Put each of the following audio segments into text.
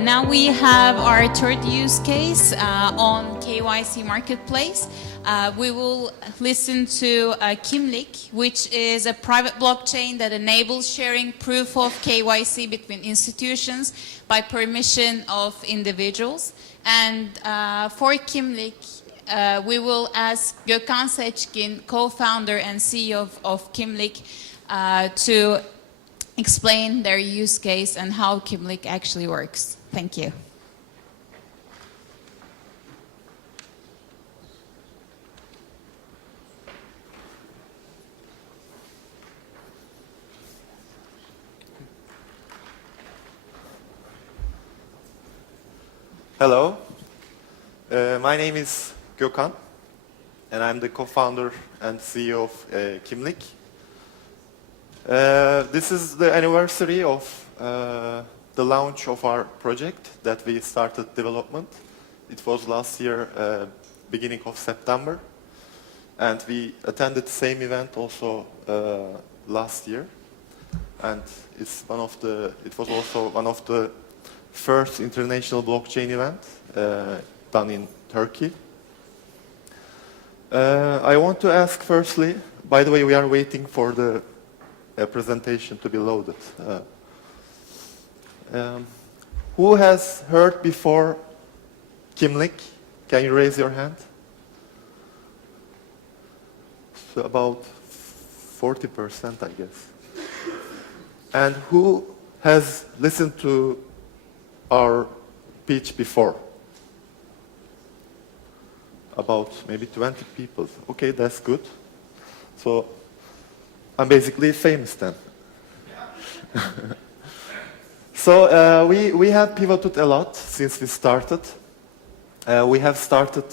Now we have our third use case on KYC Marketplace. We will listen to Kimlik, which is a private blockchain that enables sharing proof of KYC between institutions by permission of individuals. And for Kimlik, we will ask Gökhan Seçkin, co-founder and CEO of Kimlik, to explain their use case and how Kimlik actually works. Thank you. Hello, my name is Gökhan, and I'm the co-founder and CEO of Kimlik. This is the anniversary of the launch of our project that we started development. It was last year, beginning of September, and we attended the same event also last year. And it was also one of the first international blockchain event done in Turkey. I want to ask firstly, by the way, we are waiting for the presentation to be loaded. Who has heard before Kimlik? Can you raise your hand? So about 40%, I guess. And who has listened to our pitch before? About maybe 20 people. Okay, that's good. So I'm basically famous then. So we have pivoted a lot since we started. We have started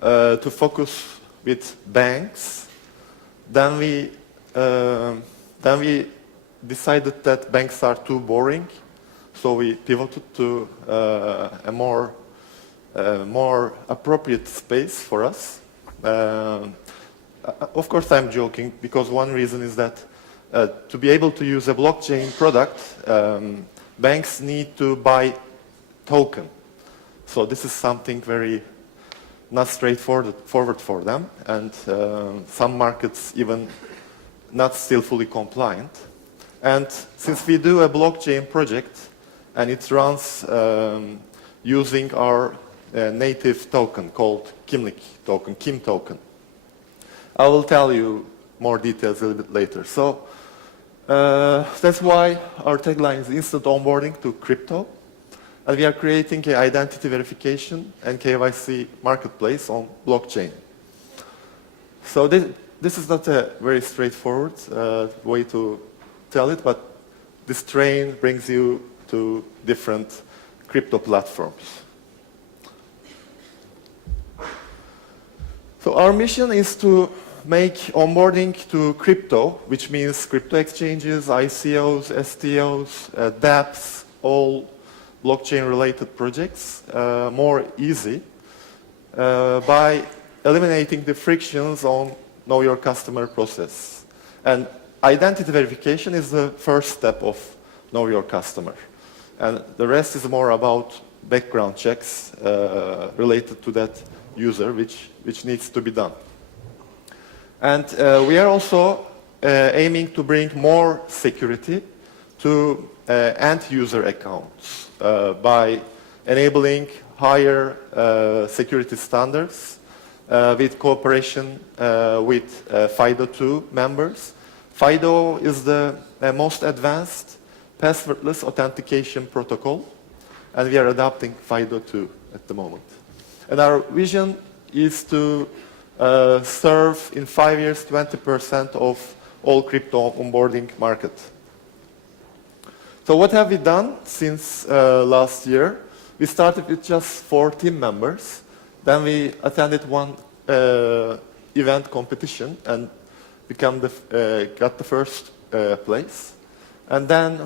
to focus with banks. Then we decided that banks are too boring. So we pivoted to a more appropriate space for us. Of course, I'm joking, because one reason is that to be able to use a blockchain product, banks need to buy token. So this is something very not straightforward for them, and some markets even not still fully compliant. And since we do a blockchain project, and it runs using our native token called Kimlik token, Kim token. I will tell you more details a little bit later. So that's why our tagline is instant onboarding to crypto. And we are creating an identity verification and KYC marketplace on blockchain. So this is not a very straightforward way to tell it, but this train brings you to different crypto platforms. So our mission is to make onboarding to crypto, which means crypto exchanges, ICOs, STOs, dApps, all blockchain-related projects, more easy by eliminating the frictions on Know Your Customer process. And identity verification is the first step of Know Your Customer. And the rest is more about background checks related to that user, which needs to be done. And we are also aiming to bring more security to end-user accounts by enabling higher security standards with cooperation with FIDO2 members. FIDO is the most advanced passwordless authentication protocol, and we are adopting FIDO2 at the moment. And our vision is to serve in 5 years 20% of all crypto onboarding market. So what have we done since last year? We started with just 4 team members. Then we attended one event competition and got the first place. And then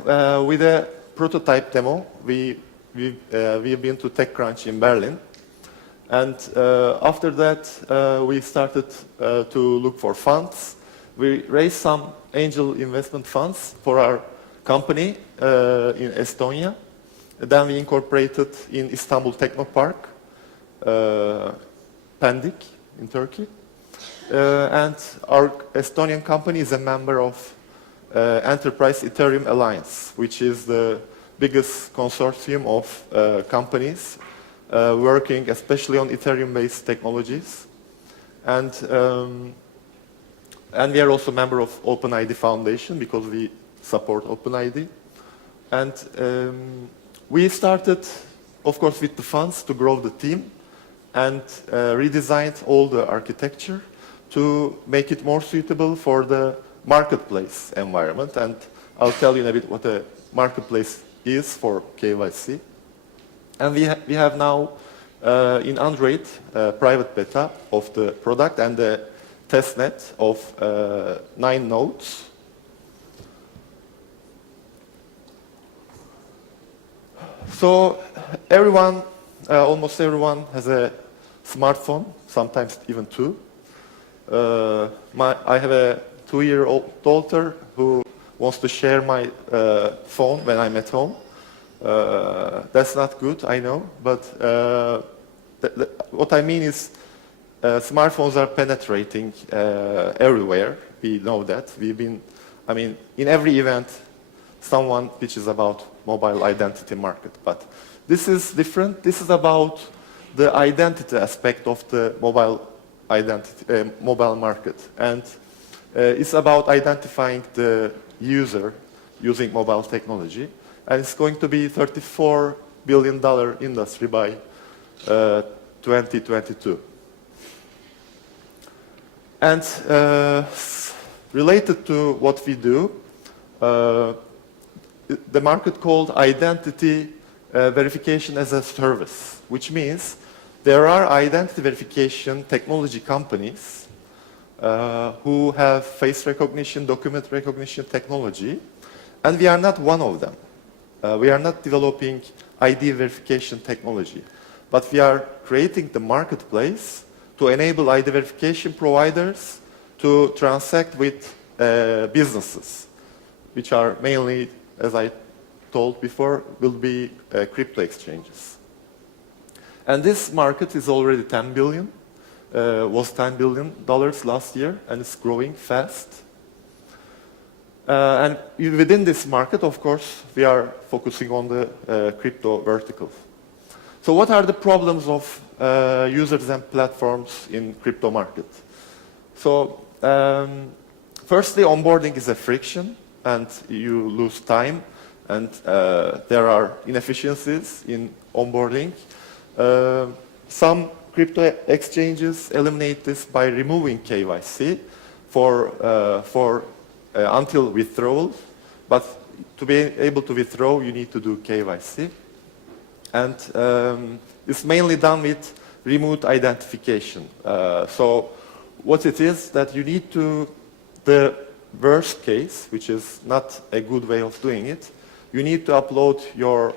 with a prototype demo, we've been to TechCrunch in Berlin. And after that, we started to look for funds. We raised some angel investment funds for our company in Estonia. then we incorporated in Istanbul Technopark, Pendik in Turkey. And our Estonian company is a member of Enterprise Ethereum Alliance, which is the biggest consortium of companies working especially on Ethereum-based technologies. And we are also a member of OpenID Foundation because we support OpenID. And we started, of course, with the funds to grow the team and redesigned all the architecture to make it more suitable for the marketplace environment. And I'll tell you in a bit what a marketplace is for KYC. And we have now in Android private beta of the product and the testnet of 9 nodes. So everyone, almost everyone has a smartphone, sometimes even 2. I have a 2-year-old daughter who wants to share my phone when I'm at home. That's not good, I know, but what I mean is smartphones are penetrating everywhere. We know that. In every event, someone pitches about mobile identity market, but this is different. This is about the identity aspect of the mobile market, and it's about identifying the user using mobile technology, and it's going to be $34 billion industry by 2022. And related to what we do, the market called identity verification as a service, which means there are identity verification technology companies who have face recognition, document recognition technology, and we are not one of them. We are not developing ID verification technology, but we are creating the marketplace to enable ID verification providers to transact with businesses, which are mainly, as I told before, will be crypto exchanges. And this market is already 10 billion, was $10 billion last year, and it's growing fast. And within this market, of course, we are focusing on the crypto vertical. So what are the problems of users and platforms in crypto market? So firstly, onboarding is a friction, and you lose time, and there are inefficiencies in onboarding. Some crypto exchanges eliminate this by removing KYC until withdrawal, but to be able to withdraw, you need to do KYC. And it's mainly done with remote identification. So what it is that you need to, the worst case, which is not a good way of doing it, you need to upload your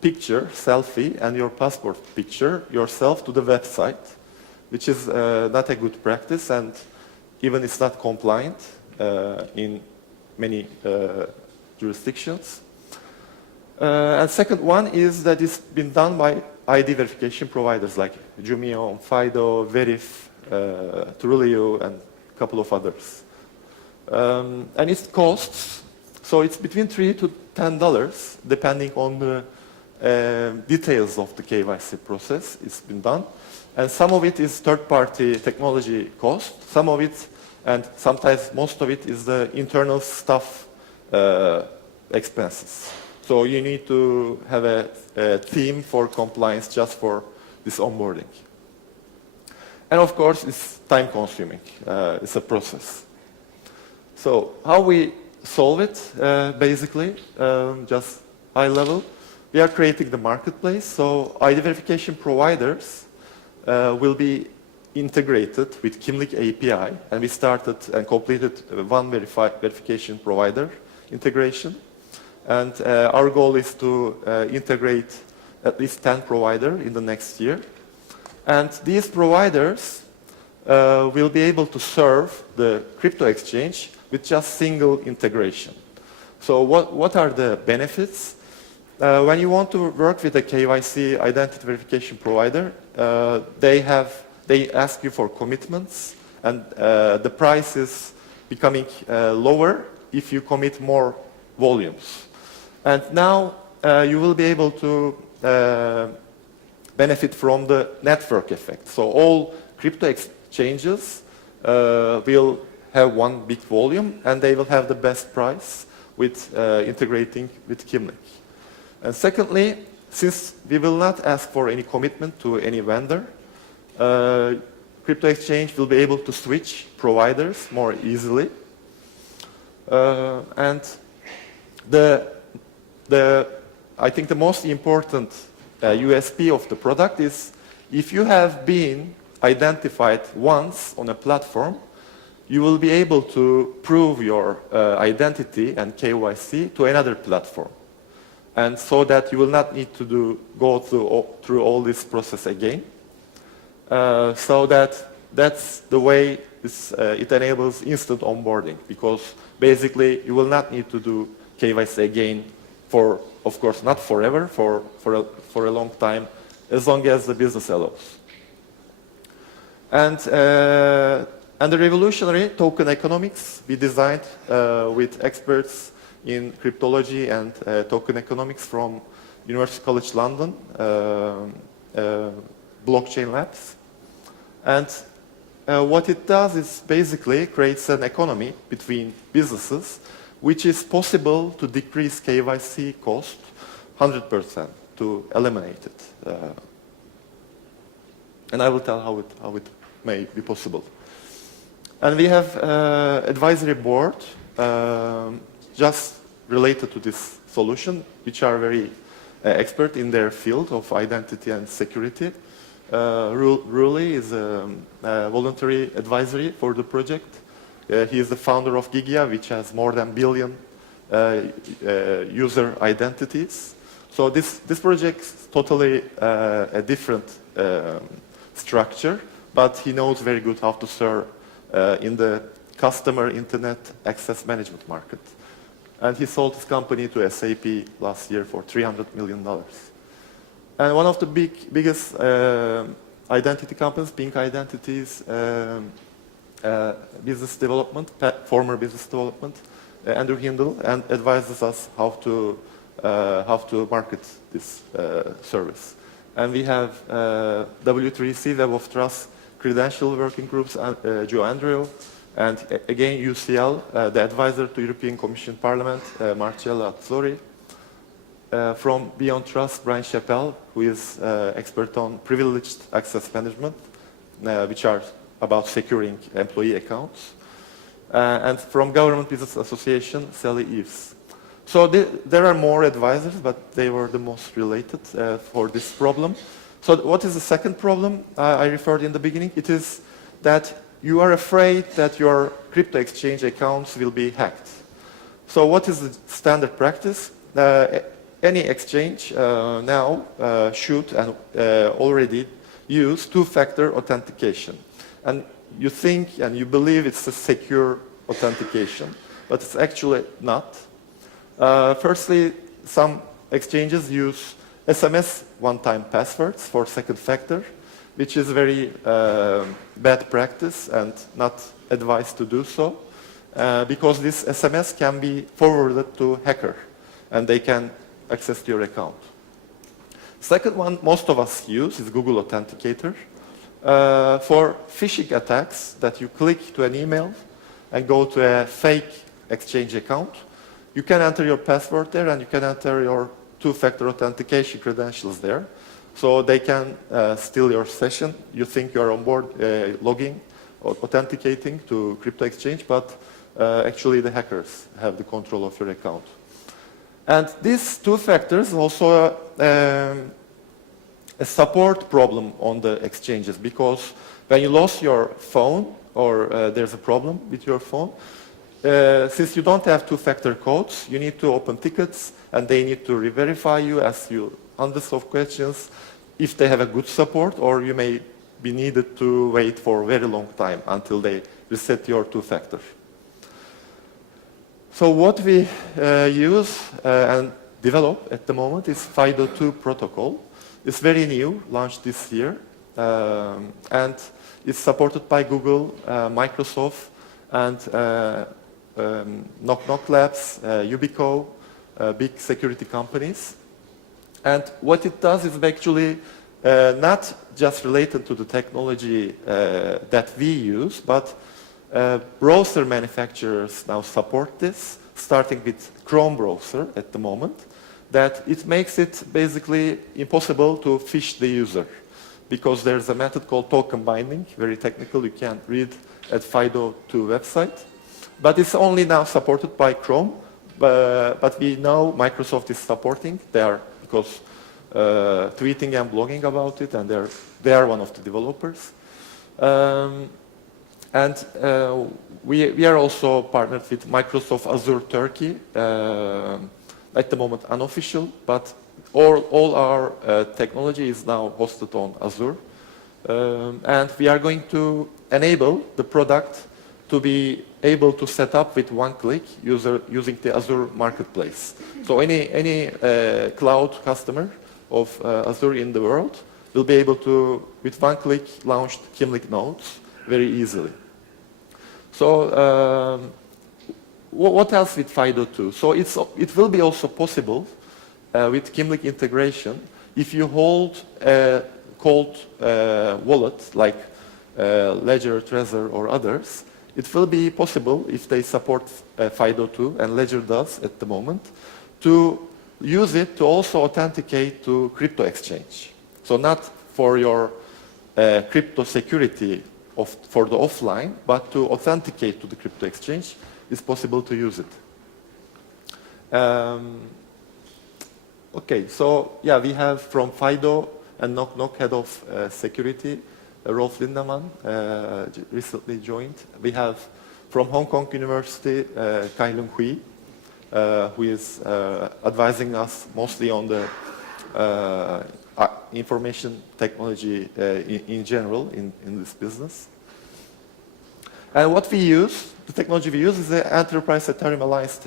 picture, selfie, and your passport picture yourself to the website, which is not a good practice, and even it's not compliant in many jurisdictions. And second one is that it's been done by ID verification providers like Jumio, Fido, Verif, Trulio, and a couple of others. And it costs, so it's between $3 to $10, depending on the details of the KYC process. It's been done. And some of it is third-party technology cost. Some of it, and sometimes most of it, is the internal staff expenses. So you need to have a team for compliance just for this onboarding. And of course, it's time-consuming. It's a process. So how we solve it, basically, just high level, we are creating the marketplace. So ID verification providers will be integrated with Kimlik API, and we started and completed one verification provider integration. And our goal is to integrate at least 10 providers in the next year. And these providers will be able to serve the crypto exchange with just single integration. So what are the benefits? When you want to work with a KYC identity verification provider, they ask you for commitments, and the price is becoming lower if you commit more volumes. And now you will be able to benefit from the network effect. So all crypto exchanges will have one big volume, and they will have the best price with integrating with Kimlik. And secondly, since we will not ask for any commitment to any vendor, crypto exchange will be able to switch providers more easily. And I think the most important USP of the product is if you have been identified once on a platform, you will be able to prove your identity and KYC to another platform. And so that you will not need to go through all this process again. So that's the way it enables instant onboarding, because basically you will not need to do KYC again for, of course, not forever, for a long time, as long as the business allows. And the revolutionary token economics we designed with experts in cryptology and token economics from University College London, blockchain labs. And what it does is basically creates an economy between businesses, which is possible to decrease KYC cost 100%, to eliminate it. And I will tell how it may be possible. And we have advisory board just related to this solution, which are very expert in their field of identity and security. Ruli is a voluntary advisory for the project. He is the founder of Gigia, which has more than 1 billion user identities. So this project is totally a different structure, but he knows very good how to serve in the customer internet access management market. And he sold his company to SAP last year for $300 million. And one of the biggest identity companies, Pink Identities, business development, former business development, Andrew Hindle, and advises us how to market this service. And we have W3C, Web of Trust, Credential Working Groups, Joe Andrew, and again UCL, the advisor to European Commission Parliament, Marcello Azzori. From Beyond Trust, Brian Chappell, who is expert on privileged access management, which are about securing employee accounts. And from Government Business Association, Sally Eves. So there are more advisors, but they were the most related for this problem. So what is the second problem I referred in the beginning? It is that you are afraid that your crypto exchange accounts will be hacked. So what is the standard practice? Any exchange now should and already use two-factor authentication. And you think and you believe it's a secure authentication, but it's actually not. Firstly, some exchanges use SMS one-time passwords for second factor, which is very bad practice and not advised to do so, because this SMS can be forwarded to hacker, and they can access your account. Second one most of us use is Google Authenticator. For phishing attacks that you click to an email and go to a fake exchange account, you can enter your password there and you can enter your two-factor authentication credentials there. So they can steal your session. You think you're on board logging or authenticating to crypto exchange, but actually the hackers have the control of your account. And these two factors also a support problem on the exchanges, because when you lost your phone or there's a problem with your phone, since you don't have two-factor codes, you need to open tickets and they need to re-verify you, ask you hundreds of questions if they have a good support, or you may be needed to wait for a very long time until they reset your two-factor. So what we use, and develop at the moment is FIDO2 protocol. It's very new, launched this year, and it's supported by Google, Microsoft, and Knock Knock Labs, Yubico, big security companies. And what it does is actually not just related to the technology that we use, but browser manufacturers now support this, starting with Chrome browser at the moment, that it makes it basically impossible to phish the user because there's a method called token binding, very technical, you can read at FIDO2 website. But it's only now supported by Chrome, but we know Microsoft is supporting there because tweeting and blogging about it, and they are one of the developers. And we are also partnered with Microsoft Azure Turkey, at the moment unofficial, but all our technology is now hosted on Azure. And we are going to enable the product to be able to set up with one click using the Azure Marketplace. So any cloud customer of Azure in the world will be able to, with one click, launch Kimlik nodes very easily. So what else with FIDO2? So it will be also possible with Kimlik integration if you hold a cold wallet like Ledger, Trezor, or others. It will be possible if they support FIDO2, and Ledger does at the moment, to use it to also authenticate to crypto exchange. So not for your crypto security for the offline, but to authenticate to the crypto exchange, it's possible to use it. Okay, so yeah, we have from FIDO and Knock Knock head of security, Rolf Lindemann, recently joined. We have from Hong Kong University, Kai Lung Hui, who is advising us mostly on the information technology in general in this business. And what we use, the technology we use is the Enterprise Ethereum Alliance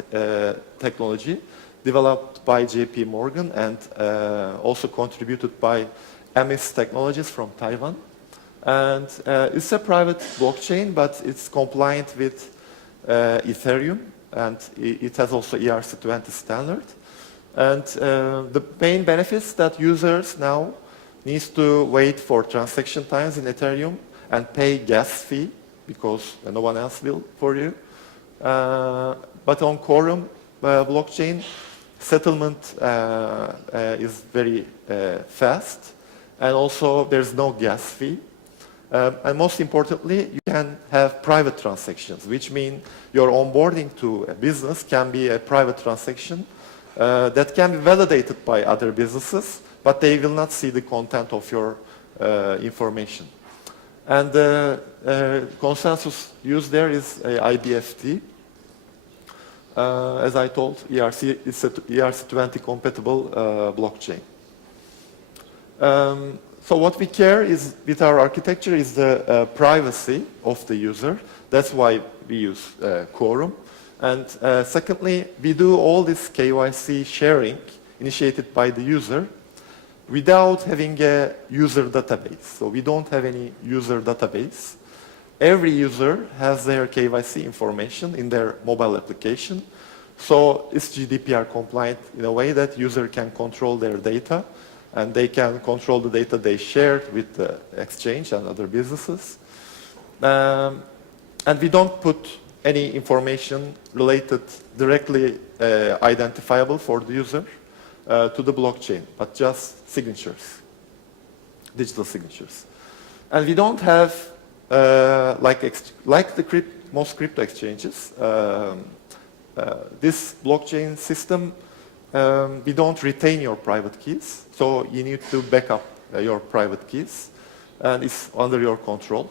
technology developed by JP Morgan and also contributed by Amis Technologies from Taiwan. And it's a private blockchain, but it's compliant with Ethereum, and it has also ERC20 standard. And the main benefits that users now need to wait for transaction times in Ethereum and pay gas fee because no one else will for you. But on Quorum blockchain, settlement is very fast, and also there's no gas fee. And most importantly, you can have private transactions, which mean your onboarding to a business can be a private transaction that can be validated by other businesses, but they will not see the content of your information. And the consensus used there is IBFT. As I told, it's an ERC20 compatible blockchain. So what we care is, with our architecture, is the privacy of the user. That's why we use Quorum. And secondly, we do all this KYC sharing initiated by the user without having a user database. So we don't have any user database. Every user has their KYC information in their mobile application. So it's GDPR compliant in a way that user can control their data, and they can control the data they shared with the exchange and other businesses. And we don't put any information related directly identifiable for the user to the blockchain, but just signatures, digital signatures. And we don't have, like the most crypto exchanges, this blockchain system, we don't retain your private keys, so you need to back up your private keys, and it's under your control.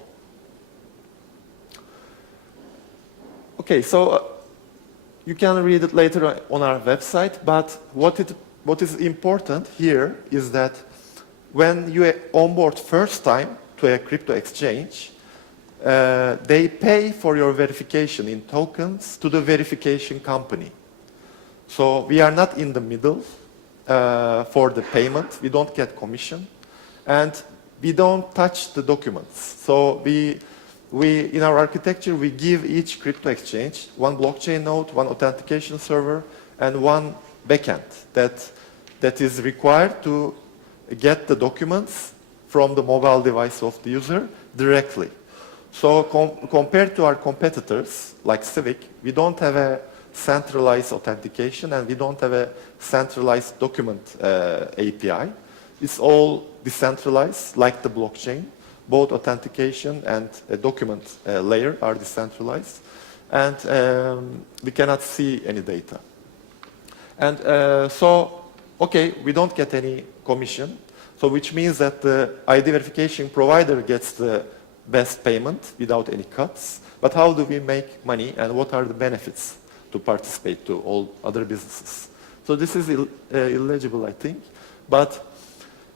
Okay, so you can read it later on our website, but what is important here is that when you onboard first time to a crypto exchange, they pay for your verification in tokens to the verification company. So we are not in the middle for the payment. We don't get commission. And we don't touch the documents. So in our architecture, we give each crypto exchange one blockchain node, one authentication server, and one backend that is required to get the documents from the mobile device of the user directly. So compared to our competitors, like Civic, we don't have a centralized authentication and we don't have a centralized document API. It's all decentralized, like the blockchain. Both authentication and document layer are decentralized. And we cannot see any data. And okay, we don't get any commission. So which means that the ID verification provider gets the best payment without any cuts. But how do we make money and what are the benefits to participate to all other businesses? So this is illegible, I think. But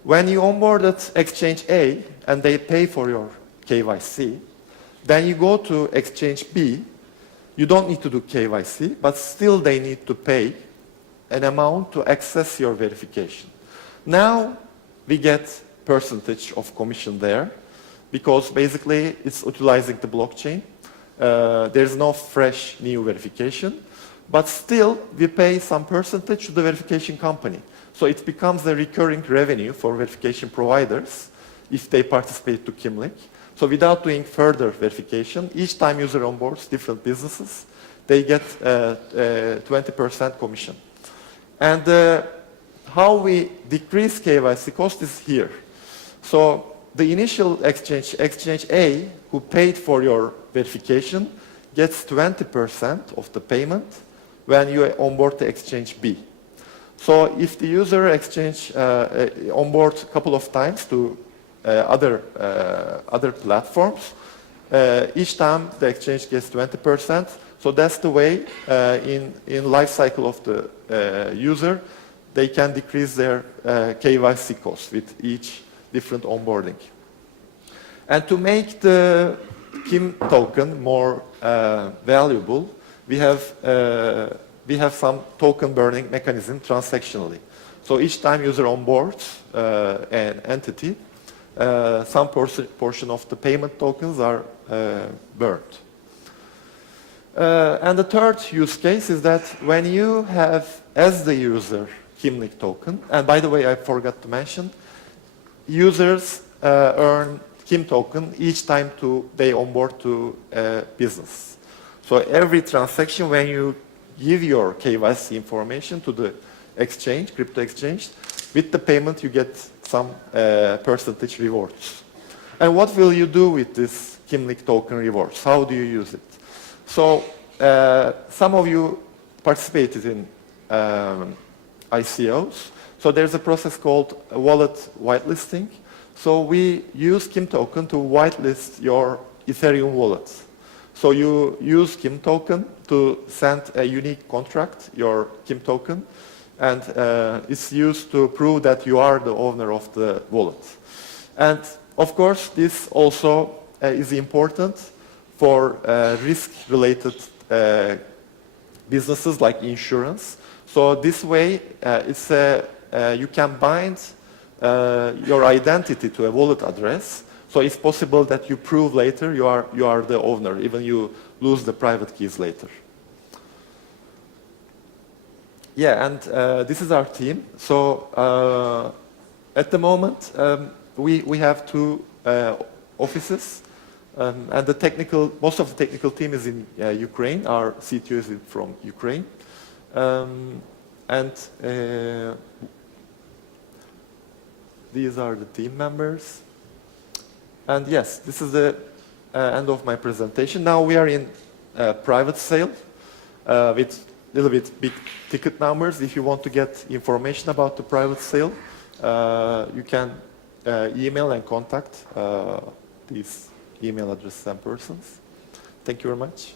when you onboard at Exchange A and they pay for your KYC, then you go to Exchange B, you don't need to do KYC, but still they need to pay an amount to access your verification. Now we get percentage of commission there because basically it's utilizing the blockchain. There's no fresh new verification, but still we pay some percentage to the verification company. So it becomes a recurring revenue for verification providers if they participate to Kimlik. So without doing further verification, each time user onboards different businesses, they get 20% commission. And how we decrease KYC cost is here. So the initial exchange, Exchange A, who paid for your verification, gets 20% of the payment when you onboard the Exchange B. So if the user exchange onboards a couple of times to other platforms, each time the exchange gets 20%. So that's the way in life cycle of the user, they can decrease their KYC costs with each different onboarding. And to make the KIM token more valuable, we have some token burning mechanism transactionally. So each time user onboards an entity, some portion of the payment tokens are burned. And the third use case is that when you have, as the user, Kimlik token, and by the way, I forgot to mention, users earn KIM token each time they onboard to a business. So every transaction, when you give your KYC information to the exchange, crypto exchange, with the payment you get some percentage rewards. And what will you do with this Kimlik token rewards? How do you use it? So some of you participated in ICOs. So there's a process called wallet whitelisting. So we use KIM token to whitelist your Ethereum wallet. So you use KIM token to send a unique contract, your KIM token, and it's used to prove that you are the owner of the wallet. And of course, this also is important for risk-related businesses like insurance. So this way, you can bind your identity to a wallet address. So it's possible that you prove later you are the owner, even you lose the private keys later. Yeah, and this is our team. So at the moment, we have 2 offices, and most of the technical team is in Ukraine. Our CTO is from Ukraine, and these are the team members. And yes, this is the end of my presentation. Now we are in private sale with a little bit big ticket numbers. If you want to get information about the private sale, you can email and contact these email addresses and persons. Thank you very much.